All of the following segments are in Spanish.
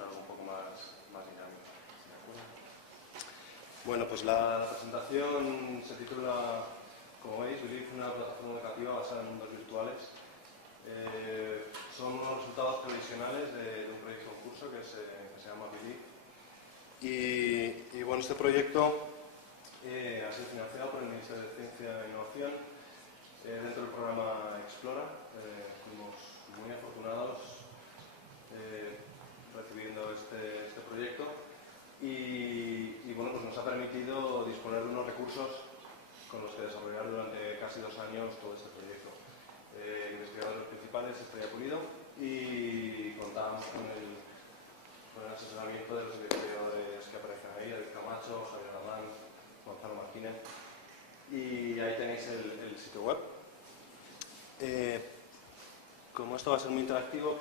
ser algo un poco más dinámico. ¿De acuerdo? Bueno, pues la presentación se titula, como veis, Believe, una plataforma educativa basada en mundos virtuales. Son unos resultados previsionales de un proyecto en curso que se llama Believe. Y bueno, este proyecto ha sido financiado por el Ministerio de Ciencia e Innovación dentro del programa Explora. Fuimos muy afortunados recibiendo este proyecto y bueno, pues nos ha permitido disponer de unos recursos con los que desarrollar durante casi 2 años todo este proyecto. Investigadores principales, Estrella Pulido, y contábamos con el asesoramiento de los investigadores que aparecen ahí, David Camacho, Javier Alamán, Gonzalo Martínez, y ahí tenéis el sitio web. Como esto va a ser muy interactivo,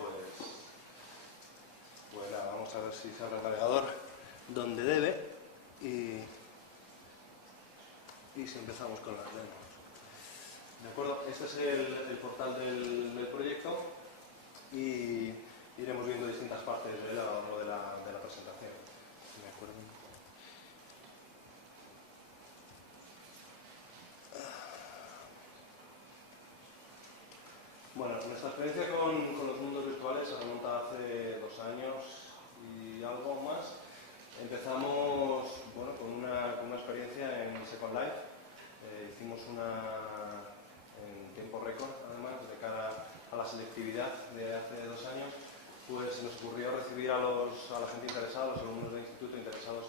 pues nada, vamos a ver si se abre el navegador donde debe y si empezamos con las demos. ¿De acuerdo? Este es el portal del proyecto y iremos viendo distintas partes de él a lo largo de la presentación. ¿De acuerdo? Bueno, nuestra experiencia con los mundos virtuales se remonta hace 2 años y algo más. Empezamos con una experiencia en Second Life. Hicimos una en tiempo récord, además, de cara a la selectividad de hace 2 años. Pues se nos ocurrió recibir a la gente interesada, a los alumnos del instituto interesados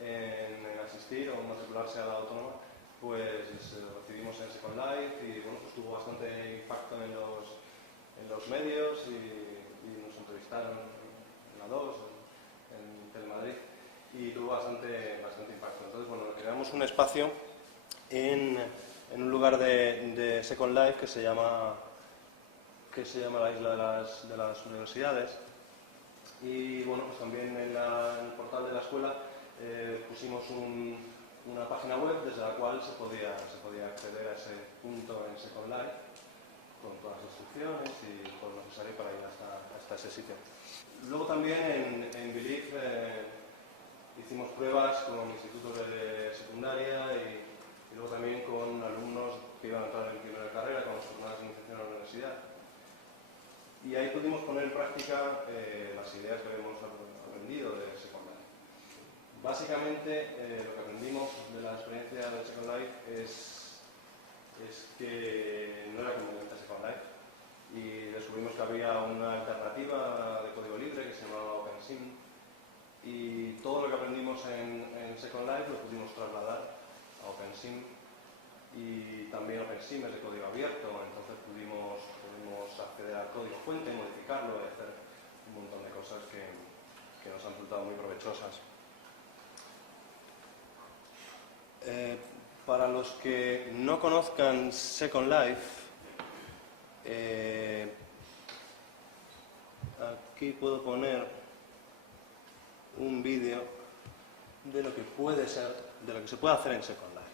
en asistir o matricularse a la autónoma. Pues recibimos en Second Life y bueno, pues tuvo bastante impacto en los medios y nos entrevistaron en la 2, en Telemadrid, y tuvo bastante impacto. Entonces, bueno, creamos un espacio en un lugar de Second Life que se llama la Isla de las Universidades. Y bueno, pues también en el portal de la escuela pusimos una página web desde la cual se podía acceder a ese punto en Second Life con todas las instrucciones y todo lo necesario para ir hasta ese sitio. Luego también en Believe hicimos pruebas con institutos de secundaria y luego también con alumnos que iban a entrar en primera carrera con las jornadas de iniciación a la universidad. Y ahí pudimos poner en práctica las ideas que habíamos aprendido de Second Life. Básicamente, lo que aprendimos de la experiencia de Second Life es que no era conveniente Second Life y descubrimos que había una alternativa de código libre que se llamaba OpenSim y todo lo que aprendimos en Second Life lo pudimos trasladar a OpenSim y también OpenSim es de código abierto, entonces pudimos acceder al código fuente, modificarlo y hacer un montón de cosas que nos han resultado muy provechosas. Para los que no conozcan Second Life, aquí puedo poner un vídeo de lo que puede ser, de lo que se puede hacer en Second Life.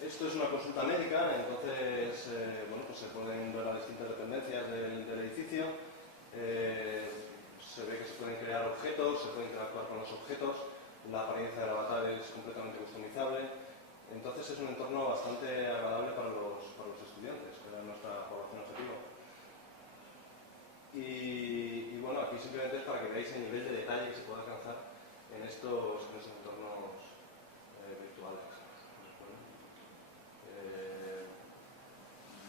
Esto es una consulta médica, entonces pues se pueden ver las distintas dependencias del edificio, se ve que se pueden crear objetos, se puede interactuar con los objetos, la apariencia del avatar es completamente customizable, entonces es un entorno bastante agradable para los estudiantes, que es nuestra población objetivo. Y bueno, aquí simplemente es para que veáis el nivel de detalle que se puede alcanzar en estos entornos virtuales.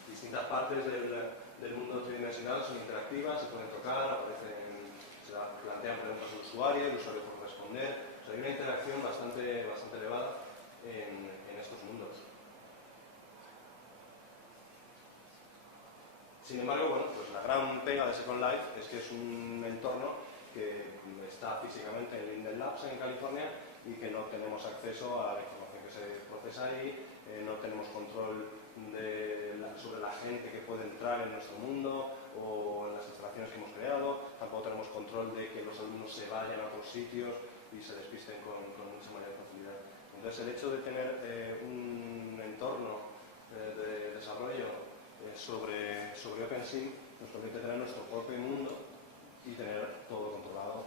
Distintas partes del mundo tridimensional son interactivas, se pueden tocar, se plantean preguntas al usuario, el usuario puede responder. O sea, hay una interacción bastante elevada en estos mundos. Sin embargo, bueno, pues la gran pega de Second Life es que es un entorno que está físicamente en Linden Labs en California y que no tenemos acceso a la información que se procesa ahí, no tenemos control sobre la gente que puede entrar en nuestro mundo o en las instalaciones que hemos creado, tampoco tenemos control de que los alumnos se vayan a otros sitios y se despisten con mucha mayor facilidad. Entonces, el hecho de tener un entorno de desarrollo sobre OpenSea nos permite tener nuestro propio mundo y tener todo controlado.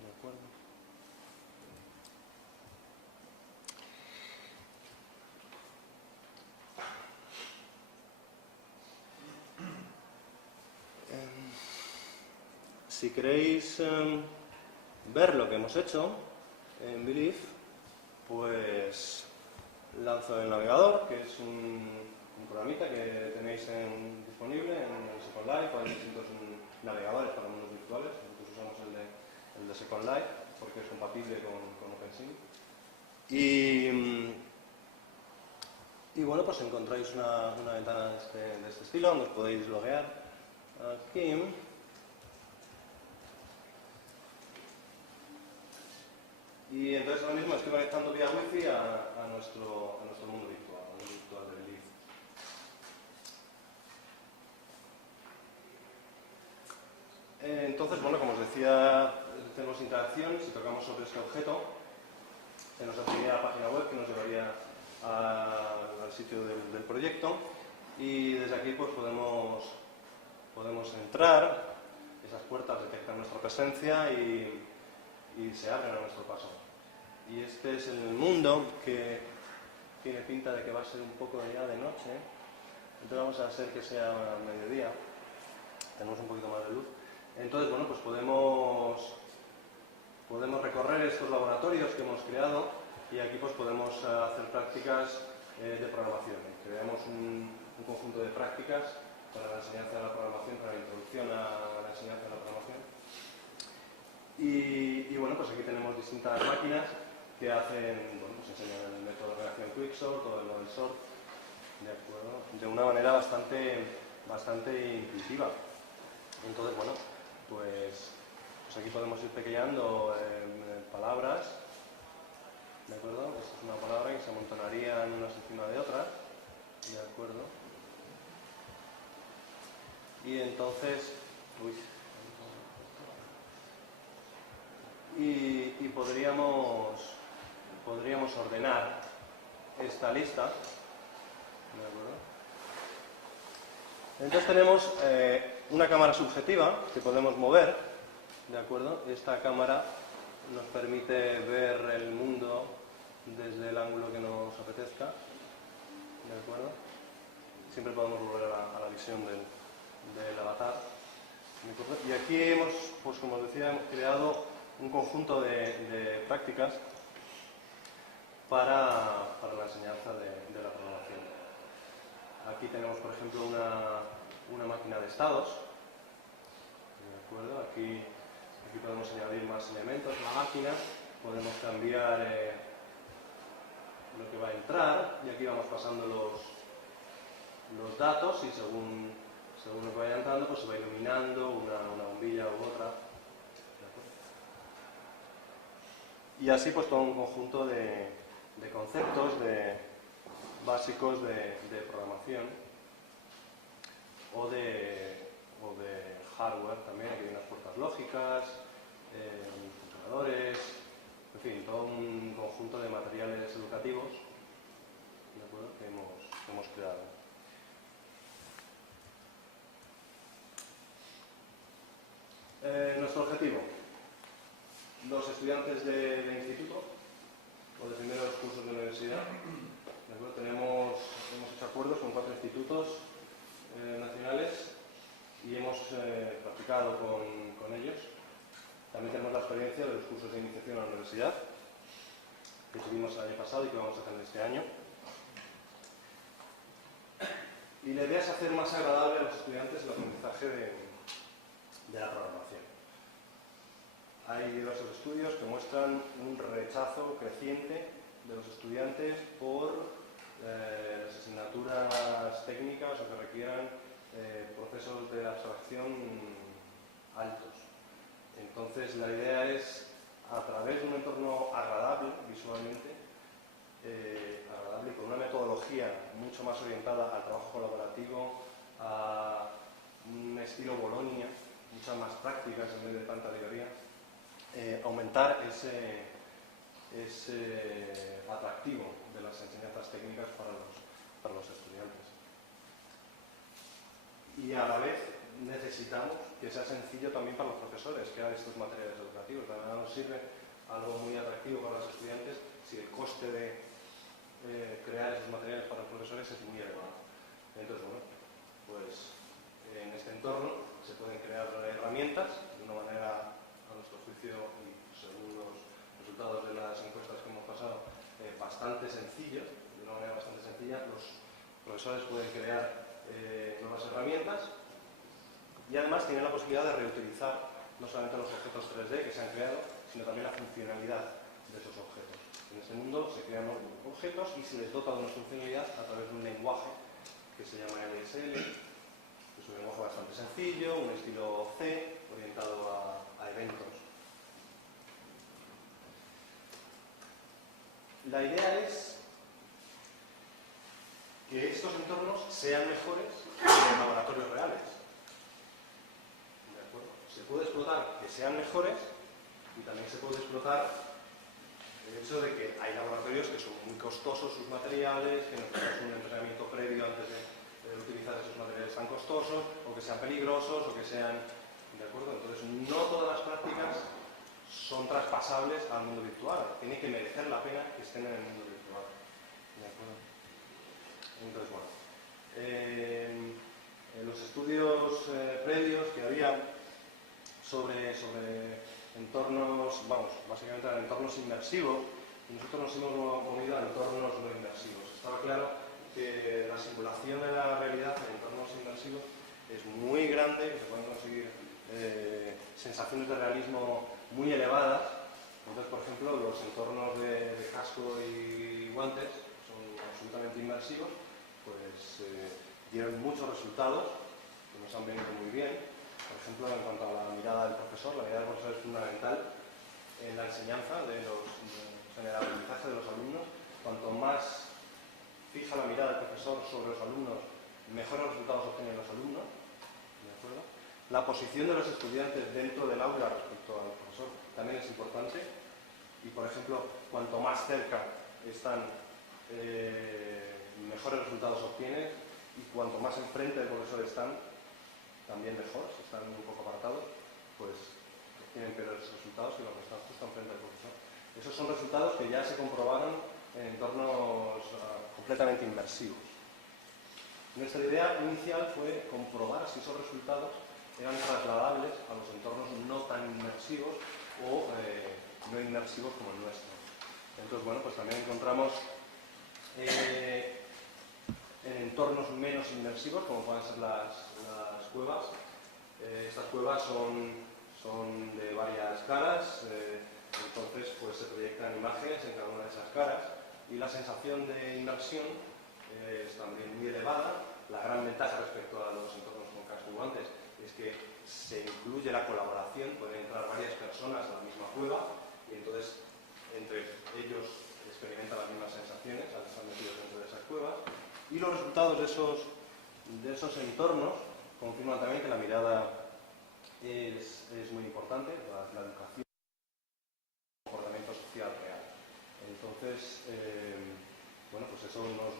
¿De acuerdo? Si queréis ver lo que hemos hecho en Belief, pues lanzo el navegador, que es un programita que tenéis disponible en Second Life. Hay distintos navegadores para mundos virtuales. Nosotros usamos el de Second Life porque es compatible con OpenSea. Y bueno, pues encontráis una ventana de este estilo donde os podéis loguear aquí. Y entonces ahora mismo estoy conectando vía Wi-Fi a nuestro mundo virtual, al mundo virtual de Belief. Entonces, bueno, como os decía, tenemos interacción. Si tocamos sobre este objeto, se nos abriría la página web que nos llevaría al sitio del proyecto, y desde aquí pues podemos entrar. Esas puertas detectan nuestra presencia y se abren a nuestro paso. Y este es el mundo, que tiene pinta de que va a ser un poco ya de noche. Entonces vamos a hacer que sea mediodía. Tenemos un poquito más de luz. Entonces, bueno, pues podemos recorrer estos laboratorios que hemos creado, y aquí pues podemos hacer prácticas de programación. Creamos un conjunto de prácticas para la enseñanza de la programación, para la introducción a la enseñanza de la programación. Y bueno, pues aquí tenemos distintas máquinas que hacen, bueno, pues enseñan el método de reacción quicksort o el model sort, ¿de acuerdo? De una manera bastante intuitiva. Entonces, bueno, pues aquí podemos ir pequeñando palabras, ¿de acuerdo? Esta es una palabra que se amontonarían unas encima de otras, ¿de acuerdo? Y entonces, y podríamos ordenar esta lista, ¿de acuerdo? Entonces tenemos una cámara subjetiva que podemos mover, ¿de acuerdo? Esta cámara nos permite ver el mundo desde el ángulo que nos apetezca, ¿de acuerdo? Siempre podemos volver a la visión del avatar, ¿de acuerdo? Y aquí hemos, pues como os decía, hemos creado un conjunto de prácticas para la enseñanza de la programación. Aquí tenemos, por ejemplo, una máquina de estados, ¿de acuerdo? Aquí podemos añadir más elementos a la máquina, podemos cambiar lo que va a entrar, y aquí vamos pasando los datos, y según lo que vaya entrando, pues se va iluminando una bombilla u otra. Y así pues todo un conjunto de conceptos básicos de programación o de hardware también. Aquí hay unas puertas lógicas, funcionadores, en fin, todo un conjunto de materiales educativos, ¿de acuerdo?, que hemos creado. Nuestro objetivo: los estudiantes de instituto o de primeros cursos de universidad. ¿De acuerdo? Hemos hecho acuerdos con 4 institutos nacionales y hemos practicado con ellos. También tenemos la experiencia de los cursos de iniciación a la universidad que tuvimos el año pasado y que vamos a hacer este año. Y la idea es hacer más agradable a los estudiantes el aprendizaje de la programación. Hay diversos estudios que muestran un rechazo creciente de los estudiantes por las asignaturas técnicas o que requieran procesos de abstracción altos. Entonces, la idea es, a través de un entorno agradable visualmente, agradable y con una metodología mucho más orientada al trabajo colaborativo, a un estilo Bolonia, muchas más prácticas en vez de tanta teoría, aumentar atractivo de las enseñanzas técnicas para los estudiantes. Y a la vez necesitamos que sea sencillo también para los profesores crear estos materiales educativos. De nada nos sirve algo muy atractivo para los estudiantes si el coste de crear esos materiales para los profesores es muy elevado. Entonces, bueno, pues en este entorno se pueden crear herramientas de una manera, a nuestro juicio, y según los resultados de las encuestas que hemos pasado, bastante sencillas. De una manera bastante sencilla, los profesores pueden crear nuevas herramientas y además tienen la posibilidad de reutilizar no solamente los objetos 3D que se han creado, sino también la funcionalidad de esos objetos. En este mundo se crean objetos y se les dota de una funcionalidad a través de un lenguaje que se llama LSL. Es un lenguaje bastante sencillo, un estilo C, orientado a eventos. La idea es que estos entornos sean mejores que en laboratorios reales. ¿De acuerdo? Se puede explotar que sean mejores y también se puede explotar el hecho de que hay laboratorios que son muy costosos sus materiales, que necesitan un entrenamiento previo antes de utilizar esos materiales tan costosos, o que sean peligrosos, o que sean... ¿De acuerdo? Entonces, no todas las prácticas son traspasables al mundo virtual. Tiene que merecer la pena que estén en el mundo virtual. ¿De acuerdo? Entonces, bueno, en los estudios previos que había sobre entornos, básicamente eran entornos inmersivos, y nosotros nos hemos movido a entornos no inmersivos. Estaba claro que la simulación de la realidad en entornos inmersivos es muy grande, que se pueden conseguir sensaciones de realismo muy elevadas. Entonces, por ejemplo, los entornos de casco y guantes son absolutamente inmersivos, pues dieron muchos resultados que nos han venido muy bien. Por ejemplo, en cuanto a la mirada del profesor, la mirada del profesor es fundamental en la enseñanza, en el aprendizaje de los alumnos. Cuanto más fija la mirada del profesor sobre los alumnos, mejores resultados obtienen los alumnos. ¿De acuerdo? La posición de los estudiantes dentro del aula respecto al profesor también es importante. Y, por ejemplo, cuanto más cerca están, mejores resultados obtienen, y cuanto más enfrente del profesor están, también mejor. Si están un poco apartados, pues obtienen peores resultados que los que están justo enfrente del profesor. Esos son resultados que ya se comprobaron en entornos completamente inmersivos. Nuestra idea inicial fue comprobar si esos resultados eran trasladables a los entornos no tan inmersivos o no inmersivos como el nuestro. Entonces, bueno, pues también encontramos en entornos menos inmersivos, como pueden ser las cuevas. Estas cuevas son de varias caras, entonces pues se proyectan imágenes en cada una de esas caras y la sensación de inmersión es también muy elevada. La gran ventaja respecto a los entornos con casco y guantes es que se incluye la colaboración, pueden entrar varias personas a la misma cueva y entonces entre ellos experimentan las mismas sensaciones al estar metidos dentro de esas cuevas, y los resultados de esos entornos confirman también que la mirada es muy importante, la educación, el comportamiento social real. Entonces, bueno, pues eso nos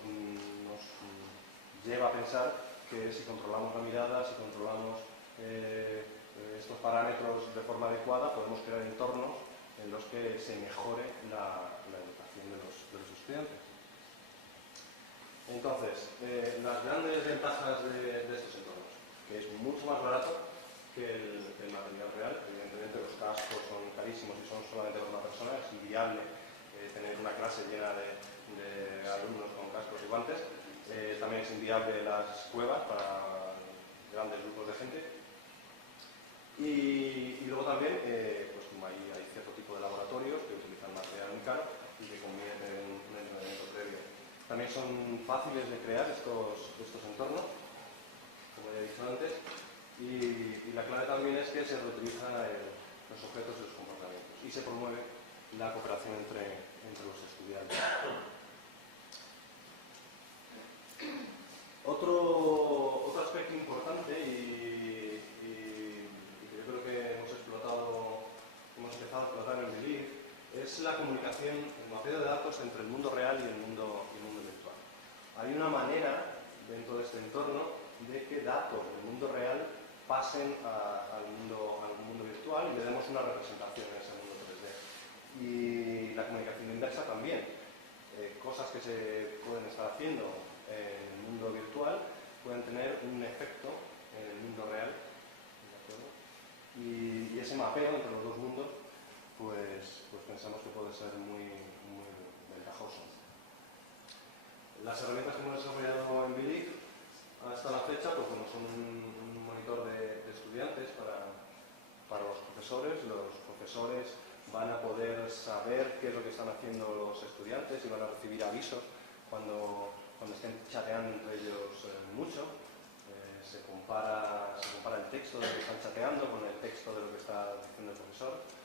lleva a pensar que si controlamos la mirada, si controlamos estos parámetros de forma adecuada, podemos crear entornos en los que se mejore la educación de los estudiantes. Entonces, las grandes ventajas de estos entornos, que es mucho más barato que el material real. Evidentemente los cascos son carísimos y son solamente para una persona, es inviable tener una clase llena de alumnos con cascos y guantes. También es inviable las cuevas para grandes grupos de gente. Y luego también, pues como hay cierto tipo de laboratorios que utilizan material muy caro y que convierten en un entrenamiento previo. También son fáciles de crear estos entornos, como ya he dicho antes, y la clave también es que se reutilizan los objetos y los comportamientos y se promueve la cooperación entre los estudiantes. Otro aspecto importante y que yo creo que hemos empezado a explotar en Believe es la comunicación, el mapeo de datos entre el mundo real y el mundo virtual. Hay una manera dentro de este entorno de que datos del mundo real pasen al mundo virtual y le demos una representación en ese mundo 3D. Y la comunicación inversa también. Cosas que se pueden estar haciendo en el mundo virtual pueden tener un efecto en el mundo real. ¿De acuerdo? Y ese mapeo entre los dos mundos pues pensamos que puede ser muy ventajoso. Las herramientas que hemos desarrollado en Believe hasta la fecha pues, bueno, son un monitor de estudiantes para los profesores. Los profesores van a poder saber qué es lo que están haciendo los estudiantes y van a recibir avisos cuando estén chateando entre ellos mucho. Se compara el texto de lo que están chateando con el texto de lo que está diciendo el profesor.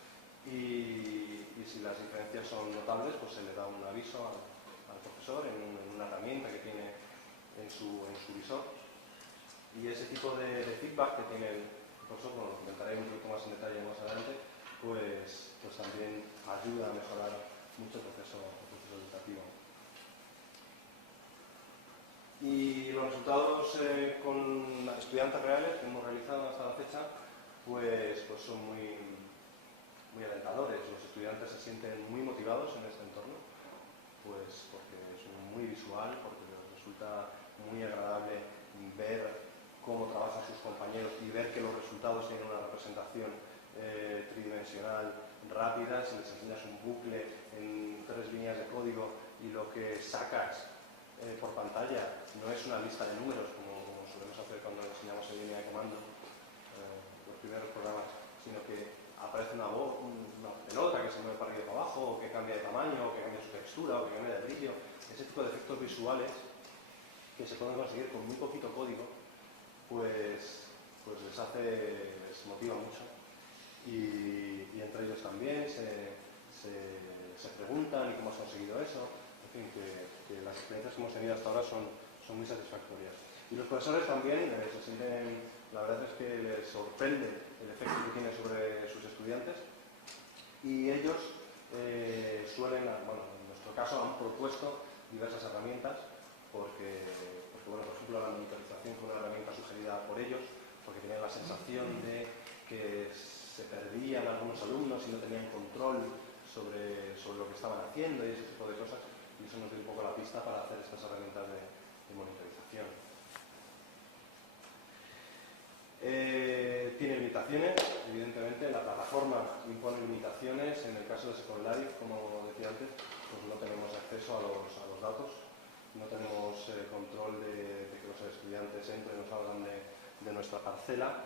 Y si las diferencias son notables, pues se le da un aviso al profesor en una herramienta que tiene en su visor. Y ese tipo de feedback que tiene el profesor, bueno, lo comentaré un poquito más en detalle más adelante, pues también ayuda a mejorar mucho el proceso educativo. Y los resultados con estudiantes reales que hemos realizado hasta la fecha, pues son muy alentadores. Los estudiantes se sienten muy motivados en este entorno, pues porque es muy visual, porque les resulta muy agradable ver cómo trabajan sus compañeros y ver que los resultados tienen una representación tridimensional rápida. Si les enseñas un bucle en 3 líneas de código y lo que sacas por pantalla no es una lista de números como solemos hacer cuando enseñamos en línea de comando los primeros programas, sino que aparece una pelota que se mueve para arriba y para abajo, o que cambia de tamaño, o que cambia su textura, o que cambia de brillo. Ese tipo de efectos visuales que se pueden conseguir con muy poquito código, pues les motiva mucho. Y entre ellos también se preguntan ¿y cómo has conseguido eso? En fin, que las experiencias que hemos tenido hasta ahora son muy satisfactorias. Y los profesores también se sienten, la verdad es que les sorprende el efecto que tiene sobre sus estudiantes, y ellos suelen, bueno, en nuestro caso han propuesto diversas herramientas porque bueno, por ejemplo la monitorización fue una herramienta sugerida por ellos porque tenían la sensación de que se perdían algunos alumnos y no tenían control sobre lo que estaban haciendo y ese tipo de cosas, y eso nos dio un poco la pista para hacer estas herramientas de monitorización. Tiene limitaciones, evidentemente, la plataforma impone limitaciones. En el caso de Second Life, como decía antes, pues no tenemos acceso a los datos, no tenemos control de que los estudiantes entren o salgan de nuestra parcela.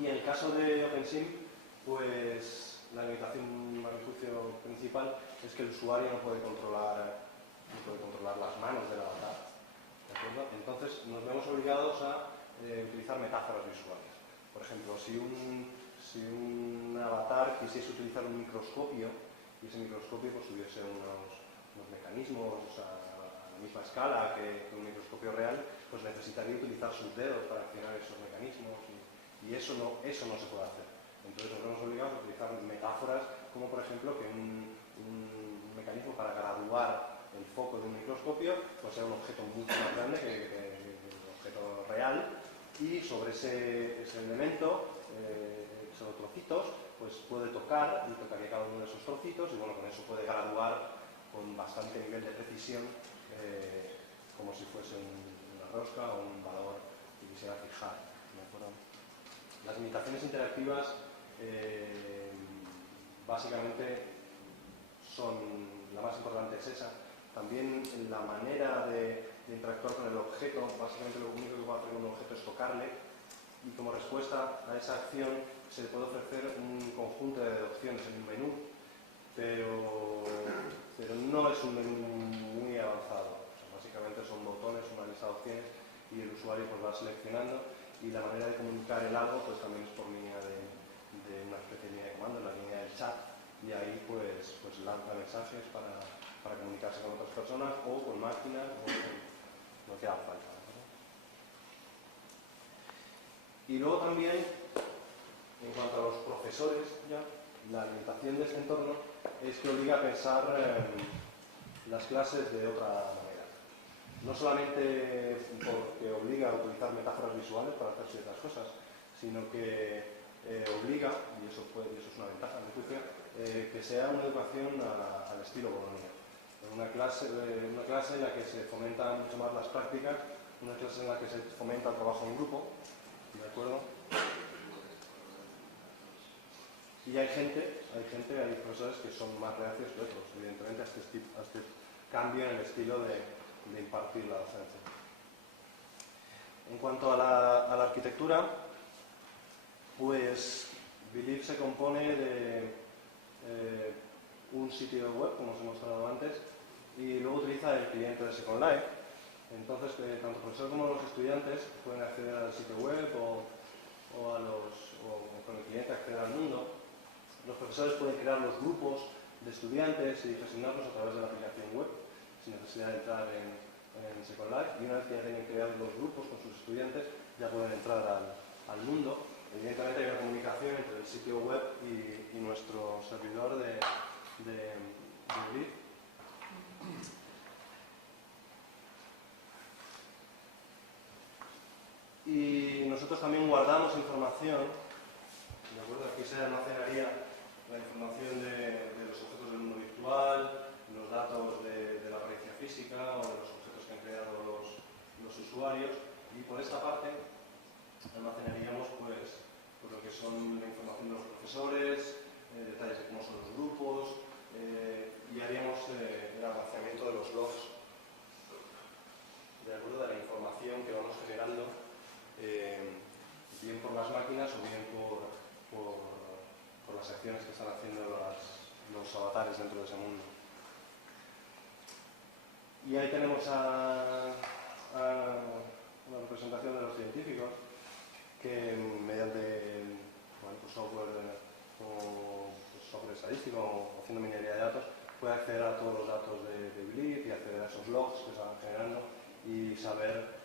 Y en el caso de OpenSim, pues la limitación, a mi juicio principal, es que el usuario no puede controlar las manos del avatar. ¿De acuerdo? Entonces nos vemos obligados a utilizar metáforas visuales. Por ejemplo, si un avatar quisiese utilizar un microscopio y ese microscopio pues, tuviese unos mecanismos a la misma escala que un microscopio real, pues necesitaría utilizar sus dedos para accionar esos mecanismos y eso no se puede hacer. Entonces nos vemos obligados a utilizar metáforas como por ejemplo que un mecanismo para graduar el foco de un microscopio pues sea un objeto mucho más grande que el objeto real, y sobre ese elemento, esos trocitos, pues puede tocar y tocaría cada uno de esos trocitos y bueno, con eso puede graduar con bastante nivel de precisión como si fuese una rosca o un valor que quisiera fijar. ¿De acuerdo? Las limitaciones interactivas básicamente son, la más importante es esa. También la manera de interactuar con el objeto, básicamente lo único que va a hacer con un objeto es tocarle, y como respuesta a esa acción se le puede ofrecer un conjunto de opciones en un menú, pero no es un menú muy avanzado. O sea, básicamente son botones, una lista de opciones, y el usuario pues va seleccionando, y la manera de comunicar el algo pues también es por línea de una especie de línea de comando, la línea del chat, y ahí pues lanza mensajes para comunicarse con otras personas o con máquinas o con lo que haga falta. ¿No? Y luego también, en cuanto a los profesores, ya la limitación de este entorno es que obliga a pensar las clases de otra manera. No solamente porque obliga a utilizar metáforas visuales para hacer ciertas cosas, sino que obliga, y eso es una ventaja en mi juicio, que sea una educación al estilo Bolonia. Una clase en la que se fomentan mucho más las prácticas, una clase en la que se fomenta el trabajo en grupo, ¿de acuerdo? Y hay profesores que son más reacios que otros, evidentemente, a este cambio en el estilo de impartir la docencia. En cuanto a la arquitectura, pues Believe se compone de un sitio web, como os he mostrado antes, y luego utiliza el cliente de Second Life. Entonces, tanto el profesor como los estudiantes pueden acceder al sitio web o con el cliente acceder al mundo. Los profesores pueden crear los grupos de estudiantes y gestionarlos a través de la aplicación web, sin necesidad de entrar en Second Life. Y una vez que ya tienen creados los grupos con sus estudiantes, ya pueden entrar al mundo. Evidentemente hay una comunicación entre el sitio web y nuestro servidor de Believe. Y nosotros también guardamos información, ¿de acuerdo? Aquí se almacenaría la información de los objetos del mundo virtual, los datos de la apariencia física o de los objetos que han creado los usuarios, y por esta parte almacenaríamos pues lo que son la información de los profesores, detalles de cómo son los grupos, y haríamos el almacenamiento de los logs, de acuerdo, de la información que vamos generando, bien por las máquinas o bien por las acciones que están haciendo los avatares dentro de ese mundo. Y ahí tenemos a una representación de los científicos que mediante software estadístico o haciendo minería de datos puede acceder a todos los datos de Believe y acceder a esos logs que se van generando y saber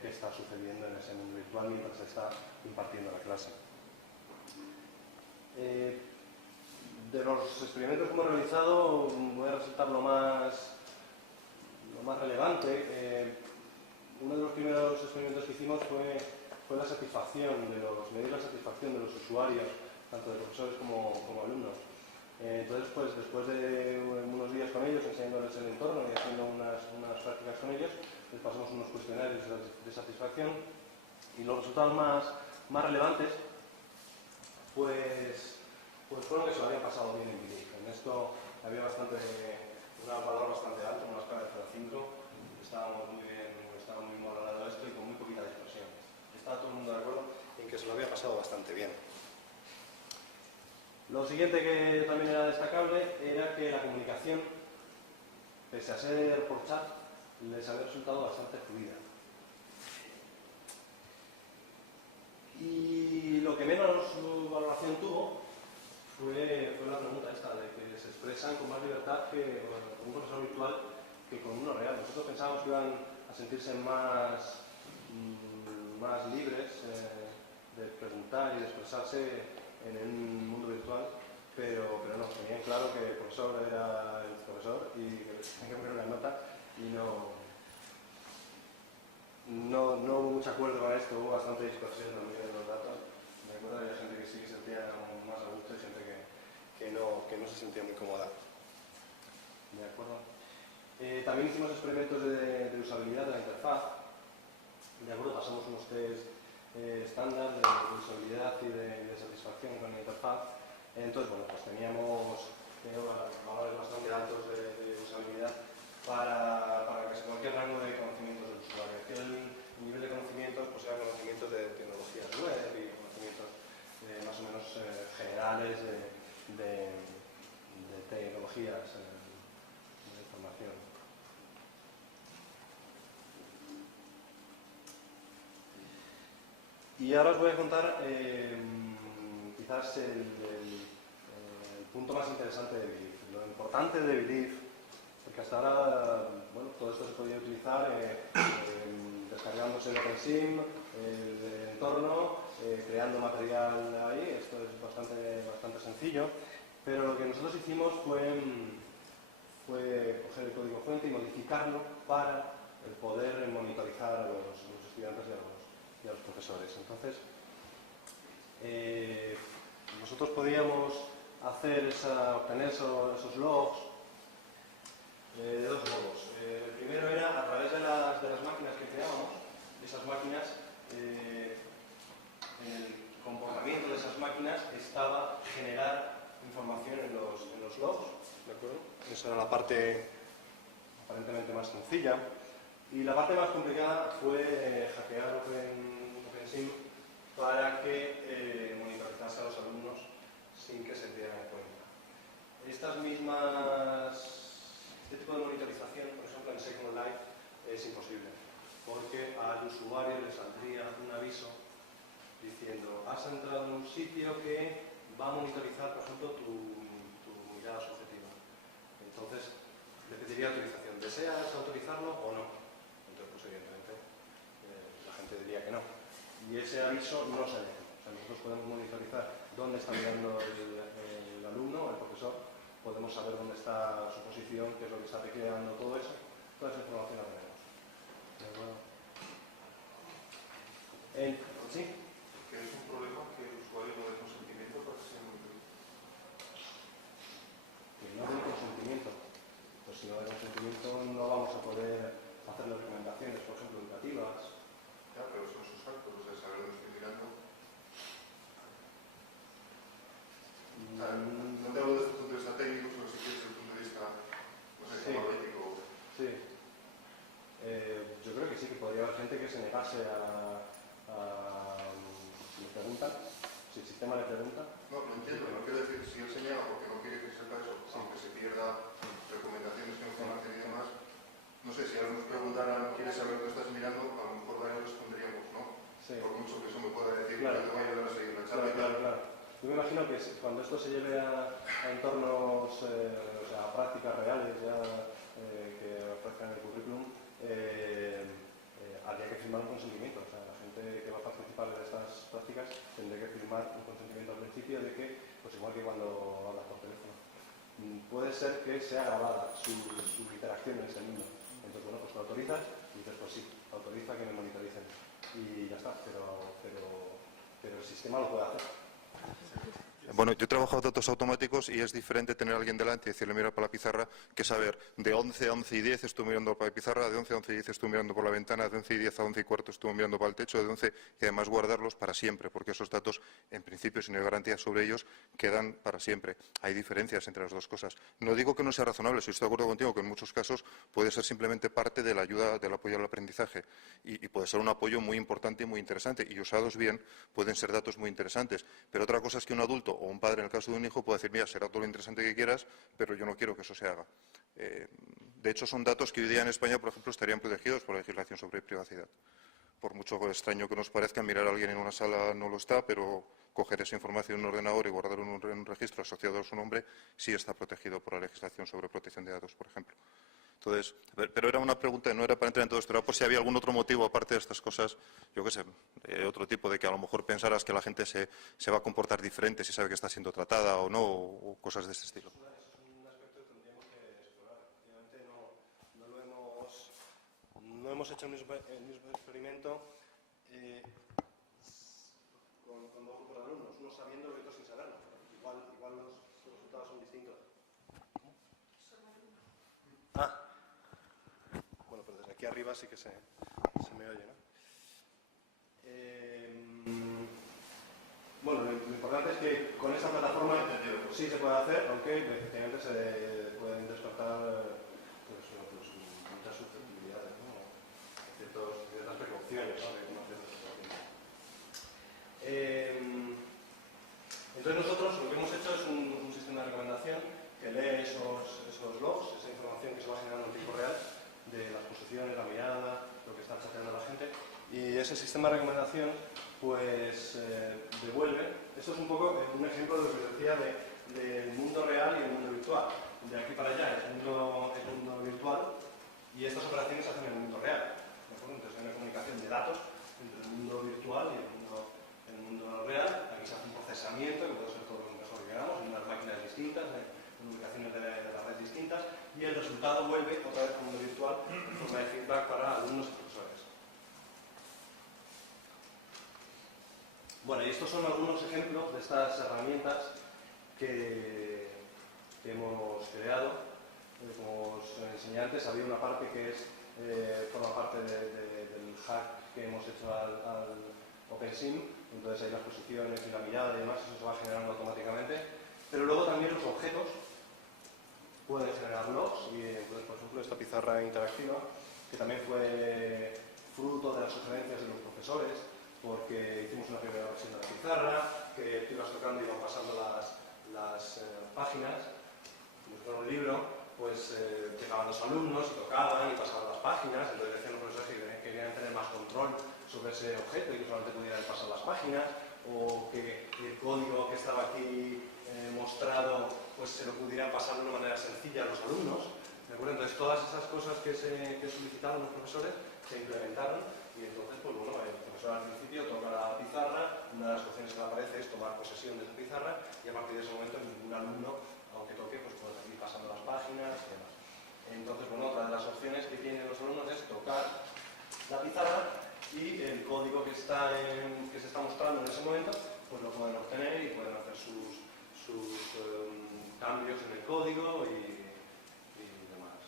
qué está sucediendo en ese mundo virtual mientras se está impartiendo la clase. De los experimentos que hemos realizado, voy a resaltar lo más relevante. Uno de los primeros experimentos que hicimos fue la satisfacción medir la satisfacción de los usuarios, tanto de profesores como alumnos. Entonces, pues después de unos días con ellos, enseñándoles el entorno y haciendo unas prácticas con ellos, les pasamos unos cuestionarios de satisfacción, y los resultados más relevantes pues fueron que se lo habían pasado bien en Believe. En esto había un valor bastante alto, una escala de 0 a 5. Estábamos muy bien, estaba muy valorado esto y con muy poquita dispersión. Estaba todo el mundo de acuerdo en que se lo había pasado bastante bien. Lo siguiente que también era destacable era que la comunicación, pese a ser por chat, les había resultado bastante fluida. Y lo que menos valoración tuvo fue la pregunta esta, de que se expresan con más libertad con un profesor virtual que con uno real. Nosotros pensábamos que iban a sentirse más libres de preguntar y de expresarse en el mundo virtual, pero no, tenían claro que el profesor era el profesor y que les tenían que poner una nota, y no hubo mucho acuerdo con esto, hubo bastante dispersión también en los datos. Me acuerdo que había gente que sí que sentía más a gusto y gente que no se sentía muy cómoda. ¿De acuerdo? También hicimos experimentos de usabilidad de la interfaz. ¿De acuerdo? Pasamos unos test estándar de usabilidad y de satisfacción con la interfaz. Entonces, bueno, pues teníamos valores bastante altos de usabilidad para casi cualquier rango de conocimientos del usuario. Aquí el nivel de conocimientos pues eran conocimientos de tecnologías web y conocimientos más o menos generales de tecnologías de información. Y ahora os voy a contar quizás el punto más interesante de Believe, lo importante de Believe, porque hasta ahora, bueno, todo esto se podía utilizar descargándose el OpenSim, el entorno, creando material ahí. Esto es bastante sencillo, Pero lo que nosotros hicimos fue coger el código fuente y modificarlo para poder monitorizar a los estudiantes y a los profesores. Entonces, nosotros podíamos obtener esos logs de dos modos. El primero era a través de las máquinas que creábamos. Esas máquinas, en el comportamiento de esas máquinas estaba generar información en los logs, ¿de acuerdo? Esa era la parte aparentemente más sencilla. Y la parte más complicada fue hackear OpenSIM para que monitorizase a los alumnos sin que se dieran cuenta. Este tipo de monitorización, por ejemplo, en Second Life es imposible, porque al usuario le saldría un aviso diciendo: has entrado en un sitio que va a monitorizar, por ejemplo, tu mirada subjetiva. Entonces, le pediría autorización. ¿Deseas autorizarlo o no? Entonces, pues evidentemente, la gente diría que no. Y ese aviso no se deja. O sea, nosotros podemos monitorizar dónde está mirando el alumno, el profesor, podemos saber dónde está su posición, qué es lo que está tecleando, todo eso. Toda esa información la tenemos. ¿De acuerdo? ¿Sí? Que es un problema que el usuario no dé consentimiento para que sea monitorizado. Que no dé consentimiento. Pues si no da consentimiento no vamos a poder hacerle recomendaciones, por ejemplo, educativas. Ya, pero son sus actos, o sea, saber dónde estoy mirando. O sea, no te hablo desde el punto de vista técnico, sino si quieres desde el punto de vista, no sé, Sí. político. Sí. Yo creo que sí, que podría haber gente que se negase si le preguntan, si el sistema le pregunta. No, lo entiendo, no quiero decir si él se niega porque no quiere que sepa eso, Sí. aunque se pierda recomendaciones que información y demás. No sé, si ahora nos preguntaran, ¿quieres saber lo que estás mirando? A lo mejor varios responderíamos, ¿no? Sí. Por mucho que eso me pueda decir, Claro. yo te voy a ayudar a seguir la charla. Claro. Yo me imagino que cuando esto se lleve a entornos, o sea, a prácticas reales ya que ofrezcan el currículum, habría que firmar un consentimiento. O sea, la gente que va a participar de estas prácticas tendría que firmar un consentimiento al principio de que, pues igual que cuando hablas por teléfono, puede ser que sea grabada su interacción en ese mundo. Entonces, bueno, pues lo autorizas y dices, pues sí, autoriza que me monitoricen. Y ya está, pero el sistema lo puede hacer. Bueno, yo he trabajado datos automáticos y es diferente tener a alguien delante y decirle mira para la pizarra que saber de 11 a 11 y 10 estuve mirando para la pizarra, de 11 a 11 y 10 estuve mirando por la ventana, de 11 y 10 a 11 y cuarto estuve mirando para el techo, de 11 y además guardarlos para siempre, porque esos datos, en principio, si no hay garantías sobre ellos, quedan para siempre. Hay diferencias entre las dos cosas. No digo que no sea razonable, si estoy de acuerdo contigo que en muchos casos puede ser simplemente parte de la ayuda, del apoyo al aprendizaje y puede ser un apoyo muy importante y muy interesante y usados bien pueden ser datos muy interesantes. Pero otra cosa es que un adulto o un padre, en el caso de un hijo, puede decir, mira, será todo lo interesante que quieras, pero yo no quiero que eso se haga. De hecho, son datos que hoy día en España, por ejemplo, estarían protegidos por la legislación sobre privacidad. Por mucho extraño que nos parezca, mirar a alguien en una sala no lo está, pero coger esa información en un ordenador y guardarlo en un registro asociado a su nombre sí está protegido por la legislación sobre protección de datos, por ejemplo. Entonces, pero era una pregunta, no era para entrar en todo esto, era por si había algún otro motivo aparte de estas cosas, yo qué sé, otro tipo de que a lo mejor pensaras que la gente se va a comportar diferente si sabe que está siendo tratada o no, o cosas de este estilo. Eso es un aspecto que tendríamos que explorar. Efectivamente no hemos hecho el mismo experimento con dos grupos de alumnos, unos sabiéndolo y otros sin saberlo. Igual los resultados son distintos. Bueno, pero desde aquí arriba sí que se me oye, ¿no? Bueno, lo importante es que con esta plataforma sí se puede hacer, aunque efectivamente se pueden despertar pues, muchas susceptibilidades, ¿no? Ciertas precauciones, ¿no? Entonces nosotros lo que hemos hecho es un sistema de recomendación que lee esos logs, esa información que se va generando en tiempo real de las posiciones, la mirada, lo que está chateando la gente, y ese sistema de recomendación pues devuelve. Esto es un poco un ejemplo de lo que decía del mundo real y el mundo virtual. De aquí para allá es el mundo virtual y estas operaciones se hacen en el mundo real. Entonces hay una comunicación de datos entre el mundo virtual y el mundo real. Aquí se hace un procesamiento que puede ser todo lo mejor que queramos, en unas máquinas distintas. resultado vuelve otra vez al mundo virtual en forma de feedback para alumnos y profesores. Bueno, y estos son algunos ejemplos de estas herramientas que hemos creado. Como os enseñé antes, había una parte que forma parte del hack que hemos hecho al OpenSim, entonces hay las posiciones y la mirada y demás, eso se va generando automáticamente. Pero luego también los objetos pueden generar logs, y entonces, por ejemplo, esta pizarra interactiva, que también fue fruto de las sugerencias de los profesores, porque hicimos una primera versión de la pizarra, que tú ibas tocando y iban pasando las páginas, como si fuera un libro, pues llegaban los alumnos y tocaban y pasaban las páginas, entonces decían los profesores que querían tener más control sobre ese objeto y que solamente pudieran pasar las páginas, o que el código que estaba aquí mostrado pues se lo pudieran pasar de una manera sencilla a los alumnos. ¿De acuerdo? Entonces todas esas cosas que solicitaron los profesores se implementaron y entonces pues bueno, el profesor al principio toca la pizarra, una de las opciones que le aparece es tomar posesión de esa pizarra y a partir de ese momento ningún alumno, aunque toque, pues puede seguir pasando las páginas y demás. Entonces, bueno, otra de las opciones que tienen los alumnos es tocar la pizarra y el código que se está mostrando en ese momento, pues lo pueden obtener y pueden hacer sus cambios en el código y demás.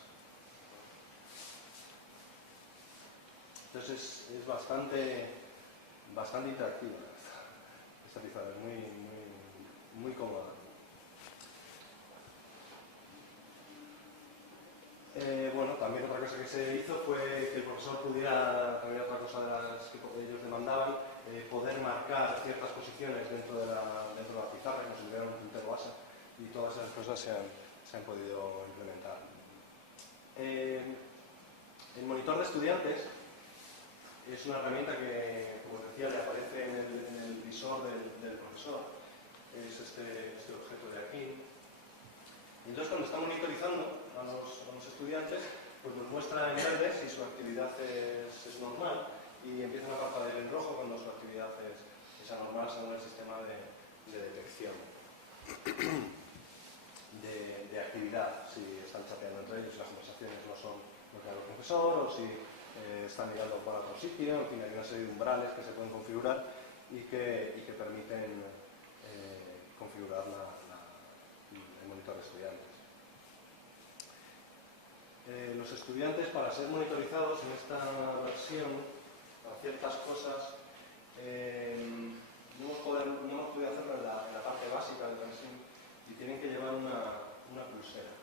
Entonces es bastante interactiva esta pizarra, es muy cómoda. Bueno, también otra cosa que se hizo fue que el profesor pudiera, también otra cosa de las que ellos demandaban, poder marcar ciertas posiciones dentro de la pizarra, como si hubiera un puntero ASA, y todas esas cosas se han podido implementar. El monitor de estudiantes es una herramienta que, como os decía, le aparece en el visor del profesor, es este objeto de aquí. Y entonces, cuando está monitorizando a los estudiantes, pues nos muestra en verde si su actividad es normal y empieza una parpadea en rojo cuando su actividad es anormal según el sistema de detección de actividad, si están chateando entre ellos, si las conversaciones no son lo que haga el profesor o si están mirando para otro sitio. En fin, hay una serie de umbrales que se pueden configurar y que permiten configurar el monitor de estudiantes. Los estudiantes, para ser monitorizados en esta versión, para ciertas cosas, no hemos podido hacerlo en la parte básica del OpenSim y tienen que llevar una pulsera.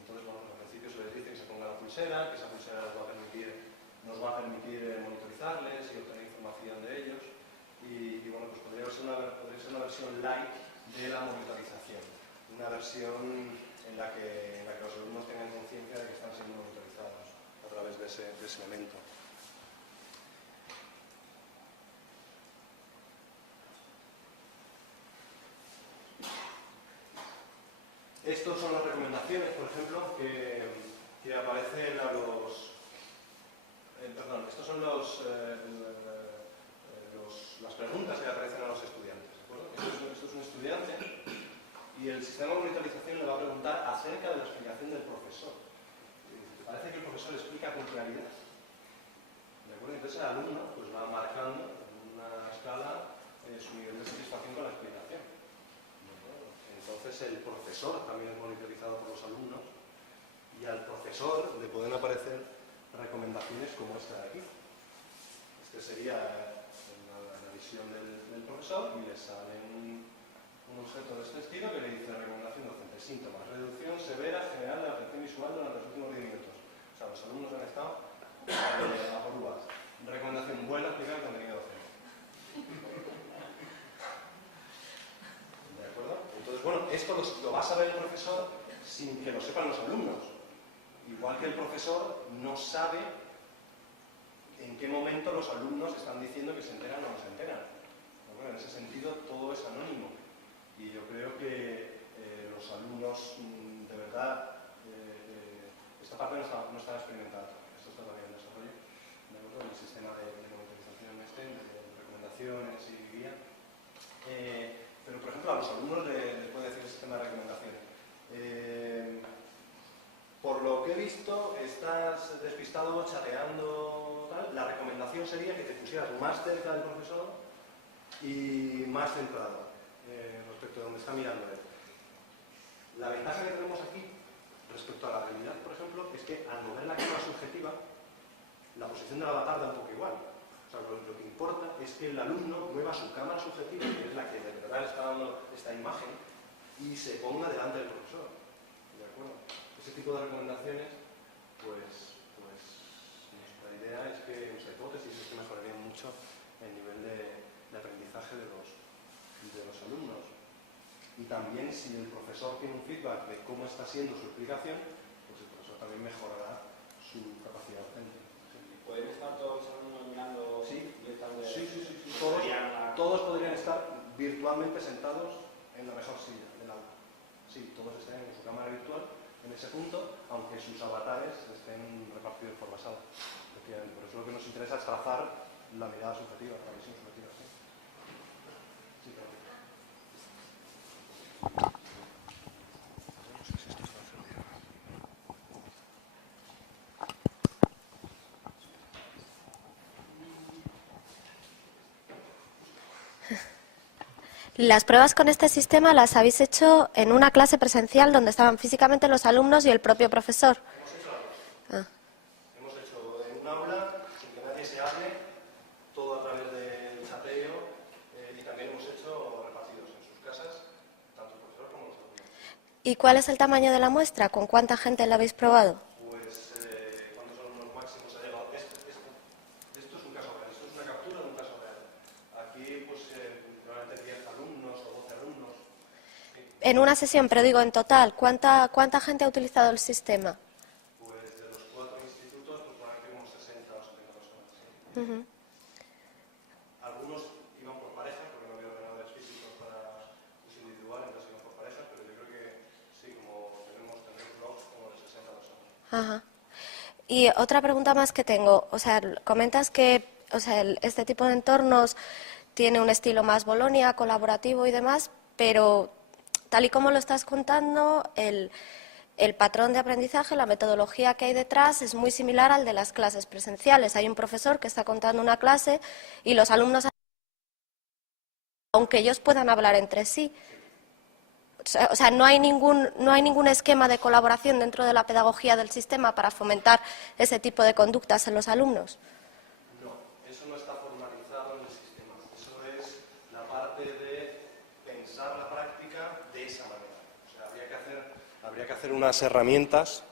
Entonces, bueno, al principio se les dice que se ponga la pulsera, que esa pulsera nos va a permitir monitorizarles y obtener información de ellos. Y bueno, pues podría ser una versión light de la monitorización, una versión en la que los alumnos tengan conciencia de que están siendo monitorizados a través de ese elemento. Estas son las recomendaciones, por ejemplo, que aparecen a los... perdón, estas son las preguntas que aparecen a los estudiantes, ¿de acuerdo? Esto es un estudiante y el sistema de monitorización le va a preguntar acerca de la explicación del profesor. ¿Te parece que el profesor explica con claridad? ¿De acuerdo? Entonces el alumno pues, va marcando en una escala su nivel de satisfacción con la explicación. Entonces el profesor también es monitorizado por los alumnos y al profesor le pueden aparecer recomendaciones como esta de aquí. Este sería la visión del profesor y le sale un objeto de este estilo que le dice recomendación docente: síntomas, reducción severa general de la atención visual durante los últimos 10 minutos. O sea, los alumnos han estado a por uvas. Recomendación: buena explicar el contenido docente. ¿De acuerdo? Entonces, bueno, esto lo va a saber el profesor sin que lo sepan los alumnos. Igual que el profesor no sabe en qué momento los alumnos están diciendo que se enteran o no se enteran. Bueno, en ese sentido, todo es anónimo. Y yo creo que los alumnos, de verdad, esta parte no está experimentada. Esto está todavía en desarrollo, ¿de acuerdo? El sistema de monitorización de recomendaciones y guía. Pero, por ejemplo, a los alumnos les puede decir el sistema de recomendaciones: por lo que que he visto, estás despistado, chateando, tal. La recomendación sería que te pusieras más cerca del profesor y más centrado respecto de donde está mirando él. La ventaja que tenemos aquí, respecto a la realidad, por ejemplo, es que al mover la cámara subjetiva, la posición del avatar da un poco igual. O sea, lo que importa es que el alumno mueva su cámara subjetiva, que es la que de verdad está dando esta imagen, y se ponga delante del profesor. ¿De acuerdo? Ese tipo de recomendaciones, pues nuestra idea es que, nuestra hipótesis es que mejoraría mucho el nivel de aprendizaje de los alumnos. Y también, si el profesor tiene un feedback de cómo está siendo su explicación, pues el profesor también mejorará su capacidad docente. ¿Pueden estar todos los alumnos mirando? Sí. Directamente? Sí. Todos podrían estar virtualmente sentados en la mejor silla del aula. Sí, todos estén en su cámara virtual en ese punto, aunque sus avatares estén repartidos por la sala. Por eso lo que nos interesa es trazar la mirada subjetiva, la visión subjetiva. Sí. Sí, claro. Las pruebas con este sistema las habéis hecho en una clase presencial donde estaban físicamente los alumnos y el propio profesor. Hemos hecho en un aula, sin que nadie se hable, todo a través del chateo, y también hemos hecho repartidos en sus casas, tanto el profesor como los alumnos. ¿Y cuál es el tamaño de la muestra? ¿Con cuánta gente la habéis probado? Pues, ¿cuántos alumnos máximos ha llegado? Esto es un caso real, esto es una captura de un caso real. Aquí, pues, probablemente 10 alumnos o 12 alumnos. Sí. En una sesión, pero digo en total, ¿cuánta gente ha utilizado el sistema? Pues de los 4 institutos, pues probablemente unos 60 o 70 personas. Sí. Algunos iban por parejas, porque no había ordenadores físicos para uso individual, entonces iban por parejas, pero yo creo que sí, como tendremos blogs como de 60 personas. Ajá. Y otra pregunta más que tengo, o sea, comentas que este tipo de entornos tiene un estilo más Bolonia, colaborativo y demás, pero tal y como lo estás contando, el patrón de aprendizaje, la metodología que hay detrás es muy similar al de las clases presenciales. Hay un profesor que está contando una clase y los alumnos, aunque ellos puedan hablar entre sí, o sea, no hay ningún esquema de colaboración dentro de la pedagogía del sistema para fomentar ese tipo de conductas en los alumnos. No, eso no está formalizado en el sistema. Eso es la parte de pensar la práctica de esa manera. O sea, habría que hacer unas herramientas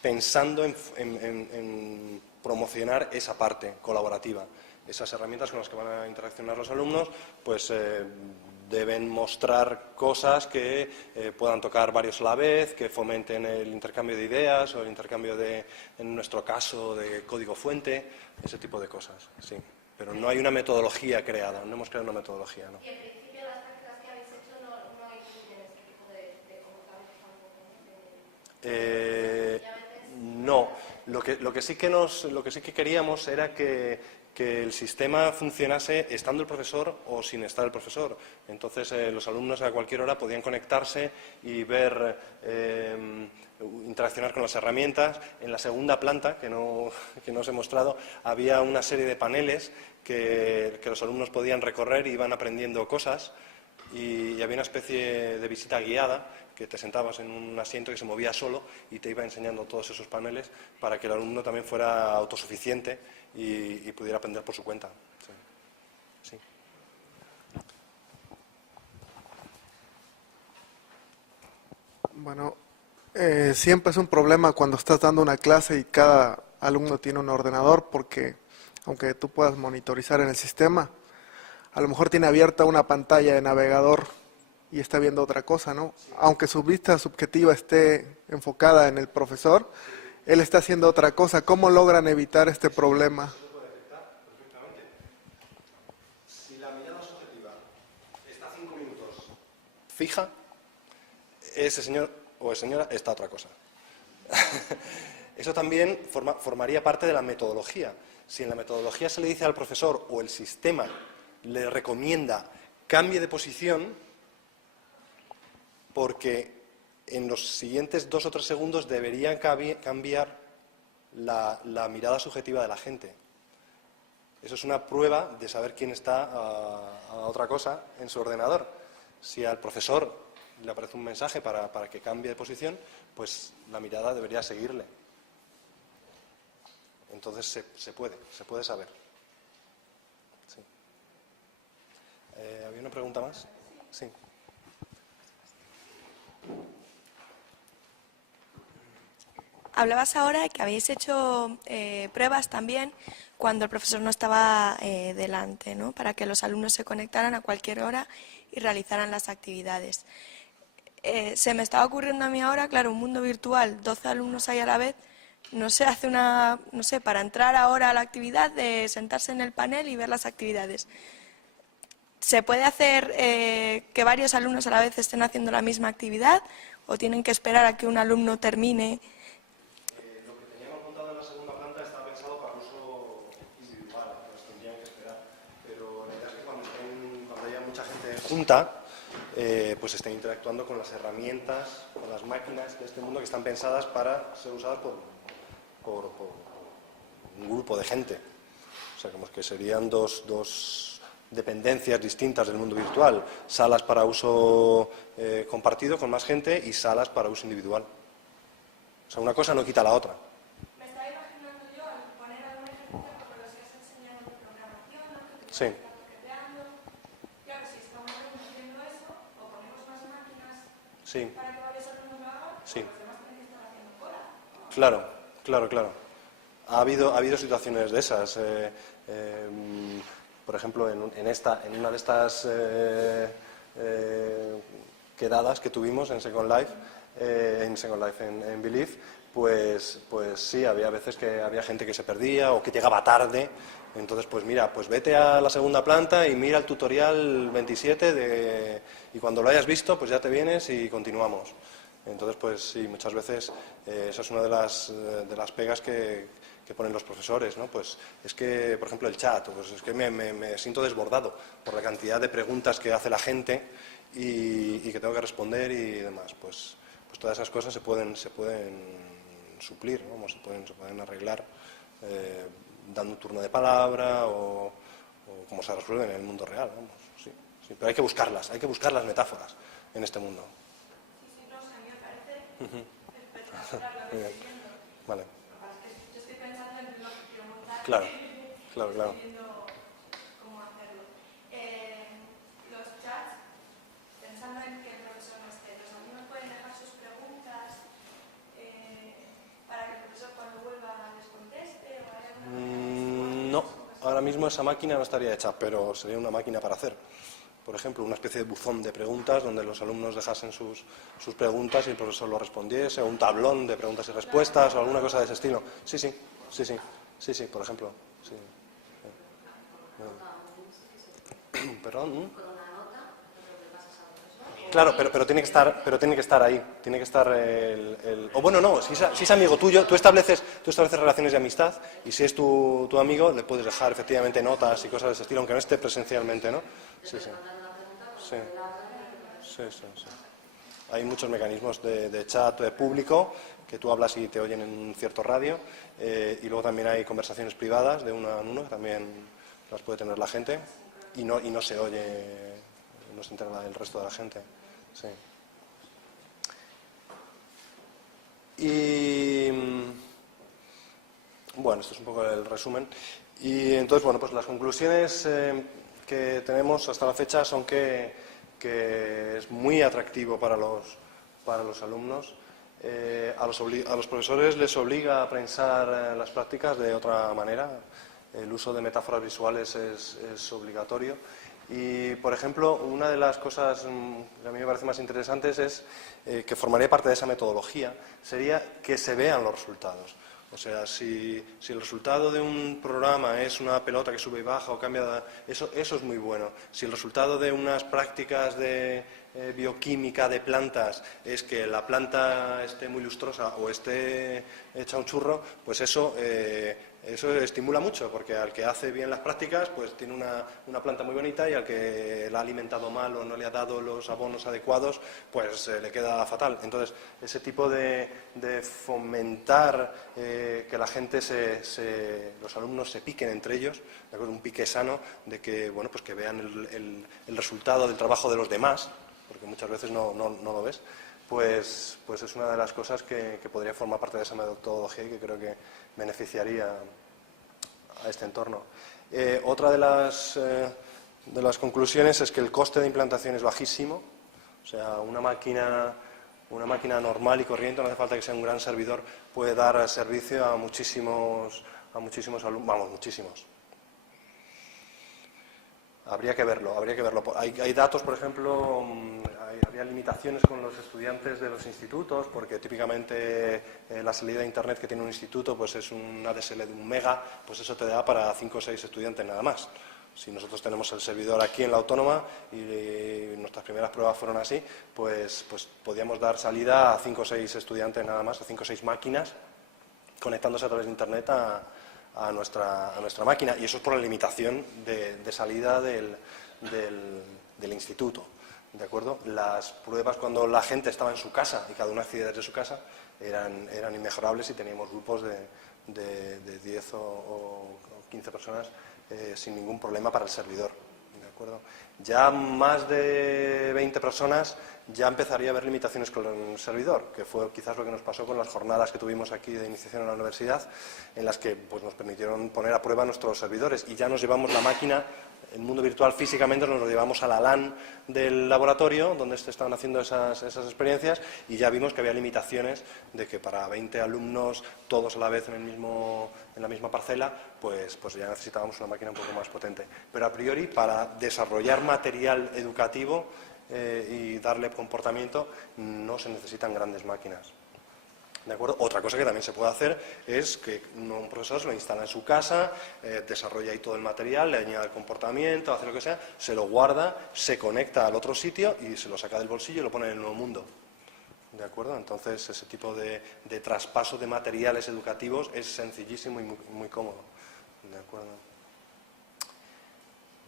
pensando en promocionar esa parte colaborativa. Esas herramientas con las que van a interaccionar los alumnos, pues deben mostrar cosas que puedan tocar varios a la vez, que fomenten el intercambio de ideas o el intercambio en nuestro caso, de código fuente, ese tipo de cosas, sí. Pero no hay una metodología creada, no hemos creado una metodología, ¿no? Y en principio las prácticas que habéis hecho no incluyen este tipo de comportamientos. No, lo que sí que queríamos era que el sistema funcionase estando el profesor o sin estar el profesor. Entonces los alumnos a cualquier hora podían conectarse y ver, interaccionar con las herramientas. En la segunda planta, que no os he mostrado, había una serie de paneles que los alumnos podían recorrer y iban aprendiendo cosas. Y había una especie de visita guiada, que te sentabas en un asiento que se movía solo y te iba enseñando todos esos paneles para que el alumno también fuera autosuficiente y pudiera aprender por su cuenta. Sí. Sí. Bueno, siempre es un problema cuando estás dando una clase y cada alumno tiene un ordenador, porque aunque tú puedas monitorizar en el sistema, a lo mejor tiene abierta una pantalla de navegador y está viendo otra cosa, ¿no? Aunque su vista subjetiva esté enfocada en el profesor, él está haciendo otra cosa. ¿Cómo logran evitar este problema? Se puede detectar perfectamente. Si la mirada subjetiva está 5 minutos fija, ese señor o esa señora está otra cosa. Eso también formaría parte de la metodología. Si en la metodología se le dice al profesor o el sistema le recomienda cambie de posición porque en los siguientes 2 o 3 segundos deberían cambiar la mirada subjetiva de la gente. Eso es una prueba de saber quién está a otra cosa en su ordenador. Si al profesor le aparece un mensaje para que cambie de posición, pues la mirada debería seguirle. Entonces se puede saber. Sí. ¿Había una pregunta más? Sí. Hablabas ahora de que habéis hecho pruebas también cuando el profesor no estaba delante, ¿no? Para que los alumnos se conectaran a cualquier hora y realizaran las actividades. Se me estaba ocurriendo a mí ahora, claro, un mundo virtual, 12 alumnos ahí a la vez, no se hace no sé, para entrar ahora a la actividad, de sentarse en el panel y ver las actividades. ¿Se puede hacer que varios alumnos a la vez estén haciendo la misma actividad o tienen que esperar a que un alumno termine? Lo que teníamos montado en la segunda planta está pensado para uso individual, nos tendrían que esperar, pero la idea es que cuando haya mucha gente junta, pues estén interactuando con las herramientas, con las máquinas de este mundo que están pensadas para ser usadas por un grupo de gente. O sea, como que serían dos dependencias distintas del mundo virtual, salas para uso compartido con más gente y salas para uso individual. O sea, una cosa no quita la otra. Me estaba imaginando yo, al poner algún ejemplo, porque los que has enseñado de programación, ¿no? Que Sí. te toqueteando. Claro, si estamos haciendo eso, o ponemos más máquinas Sí. para que varios alumnos lo hagan, Sí. los demás tienen que estar haciendo cola. Claro. Ha habido situaciones de esas. Por ejemplo, en una de estas quedadas que tuvimos en Second Life, en Believe, pues sí, había veces que había gente que se perdía o que llegaba tarde. Entonces, pues mira, pues vete a la segunda planta y mira el tutorial 27 y cuando lo hayas visto, pues ya te vienes y continuamos. Entonces, pues sí, muchas veces esa es una de las pegas que ponen los profesores, ¿no? Pues es que, por ejemplo, el chat, pues es que me siento desbordado por la cantidad de preguntas que hace la gente y que tengo que responder y demás. Pues todas esas cosas se pueden suplir, ¿no? se pueden arreglar dando un turno de palabra o como se resuelve en el mundo real, vamos. Sí, pero hay que buscarlas metáforas en este mundo. No sé, a mí me parece espectacular lo que estoy viendo. Vale. Yo estoy pensando en lo que quiero montar. Claro. Estoy viendo cómo hacerlo. Los chats, pensando en que el profesor no esté, los alumnos pueden dejar sus preguntas para que el profesor cuando vuelva les conteste o hay alguna... No, ahora mismo esa máquina no estaría hecha, pero sería una máquina para hacer. Por ejemplo, una especie de buzón de preguntas donde los alumnos dejasen sus preguntas y el profesor lo respondiese, o un tablón de preguntas y respuestas o alguna cosa de ese estilo. Sí, por ejemplo. Sí. Perdón. Claro, pero tiene que estar ahí, tiene que estar o bueno, no, si es amigo tuyo, tú estableces relaciones de amistad y si es tu amigo le puedes dejar efectivamente notas y cosas de ese estilo, aunque no esté presencialmente, ¿no? Sí. Hay muchos mecanismos de chat público que tú hablas y te oyen en un cierto radio y luego también hay conversaciones privadas de uno a uno que también las puede tener la gente y no se oye, no se entera el resto de la gente. Sí. Y bueno, esto es un poco el resumen. Y entonces, bueno, pues las conclusiones que tenemos hasta la fecha son que es muy atractivo para los alumnos. A los profesores les obliga a pensar las prácticas de otra manera. El uso de metáforas visuales es obligatorio. Y, por ejemplo, una de las cosas que a mí me parece más interesantes es que formaría parte de esa metodología, sería que se vean los resultados. O sea, si el resultado de un programa es una pelota que sube y baja o cambia, eso es muy bueno. Si el resultado de unas prácticas de bioquímica de plantas es que la planta esté muy lustrosa o esté hecha un churro, pues eso estimula mucho, porque al que hace bien las prácticas pues tiene una planta muy bonita, y al que la ha alimentado mal o no le ha dado los abonos adecuados pues le queda fatal. Entonces, ese tipo de fomentar que la gente, los alumnos se piquen entre ellos, ¿de acuerdo? Un pique sano, de que, bueno, pues que vean el resultado del trabajo de los demás, porque muchas veces no lo ves, pues es una de las cosas que podría formar parte de esa metodología y que creo que beneficiaría a este entorno. Otra de las conclusiones es que el coste de implantación es bajísimo. O sea, una máquina normal y corriente, no hace falta que sea un gran servidor, puede dar servicio a muchísimos alumnos, vamos, muchísimos. Habría que verlo. Hay datos, por ejemplo, había limitaciones con los estudiantes de los institutos, porque típicamente la salida de Internet que tiene un instituto pues es una ADSL de 1 mega, pues eso te da para 5 o 6 estudiantes nada más. Si nosotros tenemos el servidor aquí en la Autónoma y nuestras primeras pruebas fueron así, pues podíamos dar salida a 5 o 6 estudiantes nada más, a 5 o 6 máquinas, conectándose a través de Internet a nuestra máquina, y eso es por la limitación de salida del instituto, ¿de acuerdo? Las pruebas, cuando la gente estaba en su casa y cada uno accedía desde su casa, eran inmejorables, y teníamos grupos de 10 o 15 personas sin ningún problema para el servidor, ¿de acuerdo? Ya más de 20 personas ya empezaría a haber limitaciones con el servidor, que fue quizás lo que nos pasó con las jornadas que tuvimos aquí de iniciación en la universidad, en las que pues, nos permitieron poner a prueba nuestros servidores, y ya nos llevamos la máquina, el mundo virtual físicamente nos lo llevamos a la LAN del laboratorio, donde se estaban haciendo esas experiencias, y ya vimos que había limitaciones de que para 20 alumnos, todos a la vez en la misma parcela, pues ya necesitábamos una máquina un poco más potente. Pero a priori, para desarrollar material educativo y darle comportamiento, no se necesitan grandes máquinas. ¿De acuerdo? Otra cosa que también se puede hacer es que un profesor se lo instala en su casa, desarrolla ahí todo el material, le añade el comportamiento, hace lo que sea, se lo guarda, se conecta al otro sitio y se lo saca del bolsillo y lo pone en el nuevo mundo. ¿De acuerdo? Entonces, ese tipo de traspaso de materiales educativos es sencillísimo y muy cómodo. ¿De acuerdo?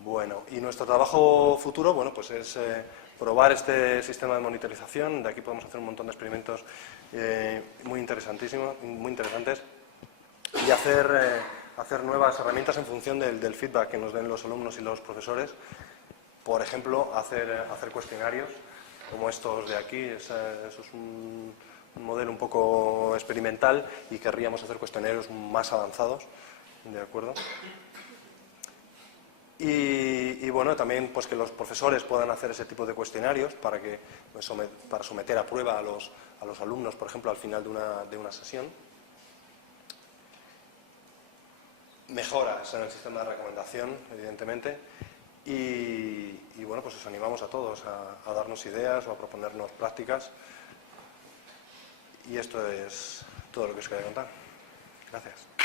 Bueno, y nuestro trabajo futuro, bueno, pues es probar este sistema de monitorización. De aquí podemos hacer un montón de experimentos muy interesantísimos, muy interesantes, y hacer nuevas herramientas en función del feedback que nos den los alumnos y los profesores. Por ejemplo, hacer cuestionarios como estos de aquí. Eso es un modelo un poco experimental, y querríamos hacer cuestionarios más avanzados, ¿de acuerdo? Y bueno, también pues que los profesores puedan hacer ese tipo de cuestionarios para someter a prueba a los alumnos, por ejemplo, al final de una sesión. Mejoras en el sistema de recomendación, evidentemente, y bueno, pues os animamos a todos a darnos ideas o a proponernos prácticas, y esto es todo lo que os quería contar. Gracias.